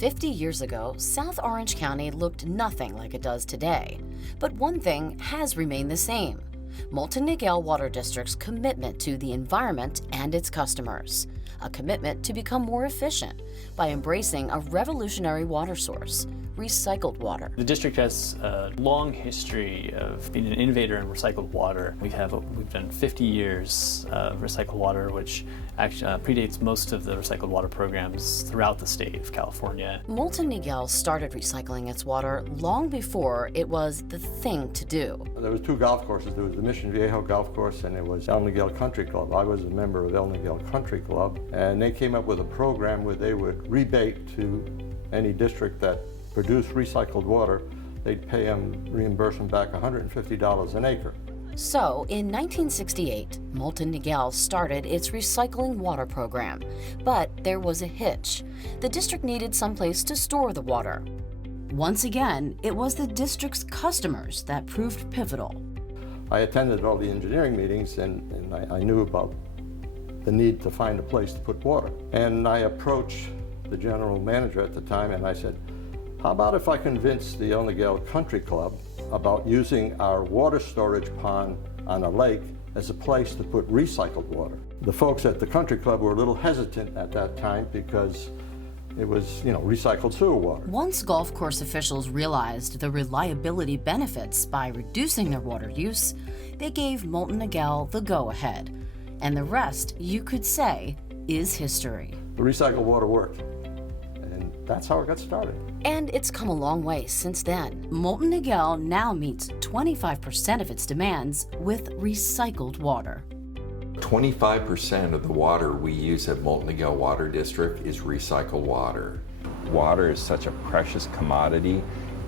50 years ago, South Orange County looked nothing like it does today. But one thing has remained the same: Moulton Niguel Water District's commitment to the environment and its customers. A commitment to become more efficient by embracing a revolutionary water source: recycled water. The district has a long history of being an innovator in recycled water. We've done 50 years of recycled water, which actually predates most of the recycled water programs throughout the state of California. Moulton Niguel started recycling its water long before it was the thing to do. There was two golf courses. There was the Mission Viejo Golf Course and there was El Niguel Country Club. I was a member of El Niguel Country Club, and they came up with a program where they would rebate to any district that produced recycled water. They'd pay them, reimburse them back $150 an acre. So, in 1968, Moulton Niguel started its recycling water program. But there was a hitch. The district needed someplace to store the water. Once again, it was the district's customers that proved pivotal. I attended all the engineering meetings and I knew about the need to find a place to put water. And I approached the general manager at the time and I said, how about if I convince the El Niguel Country Club about using our water storage pond on a lake as a place to put recycled water? The folks at the country club were a little hesitant at that time because it was, recycled sewer water. Once golf course officials realized the reliability benefits by reducing their water use, they gave Moulton Niguel the go-ahead. And the rest, you could say, is history. The recycled water worked, and that's how it got started. And it's come a long way since then. Moulton Niguel now meets 25% of its demands with recycled water. 25% of the water we use at Moulton Niguel Water District is recycled water. Water is such a precious commodity,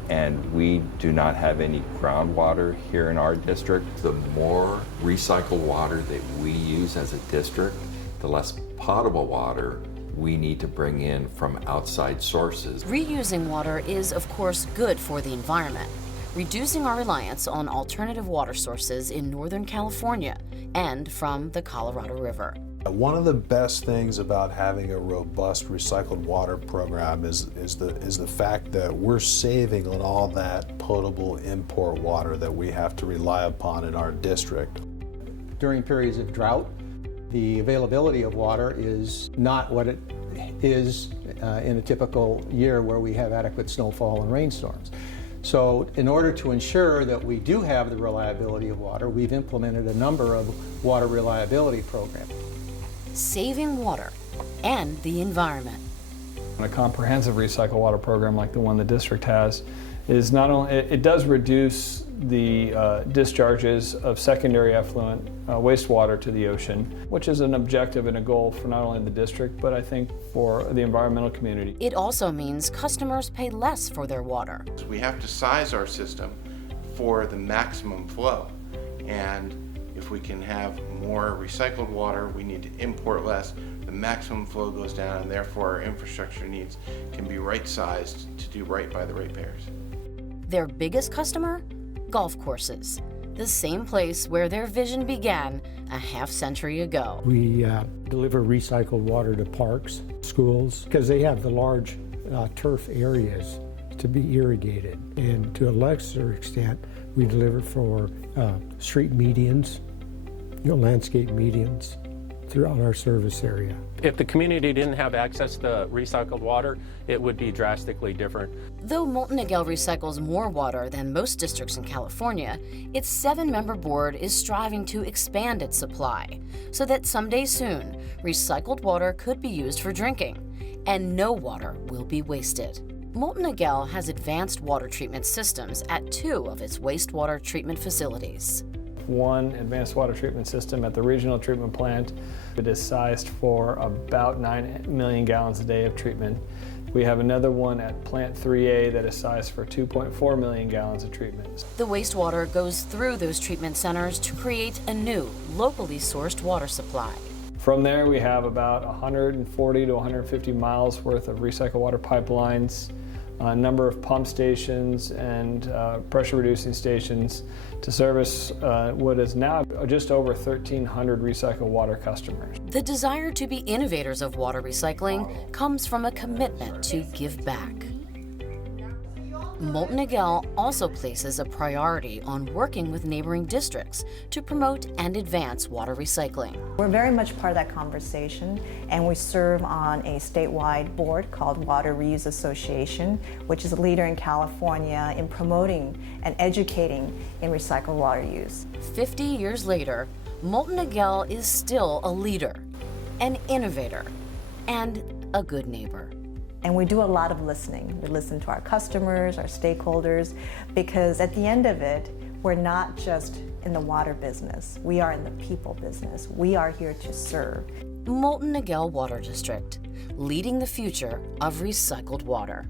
and we do not have any groundwater here in our district. The more recycled water that we use as a district, the less potable water we need to bring in from outside sources. Reusing water is, of course, good for the environment, reducing our reliance on alternative water sources in Northern California and from the Colorado River. One of the best things about having a robust recycled water program is the fact that we're saving on all that potable import water that we have to rely upon in our district. During periods of drought, the availability of water is not what it is in a typical year where we have adequate snowfall and rainstorms. So in order to ensure that we do have the reliability of water, we've implemented a number of water reliability programs. Saving water and the environment. A comprehensive recycled water program like the one the district has is not only, it does reduce the discharges of secondary effluent wastewater to the ocean, which is an objective and a goal for not only the district, but I think for the environmental community. It also means customers pay less for their water. We have to size our system for the maximum flow, and if we can have more recycled water, we need to import less. The maximum flow goes down, and therefore our infrastructure needs can be right-sized to do right by the ratepayers. Their biggest customer? Golf courses. The same place where their vision began a half-century ago. We deliver recycled water to parks, schools, because they have the large turf areas to be irrigated. And to a lesser extent, we deliver for street medians, landscape medians throughout our service area. If the community didn't have access to recycled water, it would be drastically different. Though Moulton Niguel recycles more water than most districts in California, its 7-member board is striving to expand its supply so that someday soon, recycled water could be used for drinking, and no water will be wasted. Moulton Niguel has advanced water treatment systems at 2 of its wastewater treatment facilities. One advanced water treatment system at the regional treatment plant. It is sized for about 9 million gallons a day of treatment. We have another one at Plant 3A that is sized for 2.4 million gallons of treatment. The wastewater goes through those treatment centers to create a new, locally sourced water supply. From there, we have about 140 to 150 miles worth of recycled water pipelines a number of pump stations and pressure reducing stations to service what is now just over 1,300 recycled water customers. The desire to be innovators of water recycling comes from a commitment to give back. Moulton Niguel also places a priority on working with neighboring districts to promote and advance water recycling. We're very much part of that conversation, and we serve on a statewide board called Water Reuse Association, which is a leader in California in promoting and educating in recycled water use. 50 years later, Moulton Niguel is still a leader, an innovator, and a good neighbor. And we do a lot of listening. We listen to our customers, our stakeholders, because at the end of it, we're not just in the water business. We are in the people business. We are here to serve. Moulton Niguel Water District, leading the future of recycled water.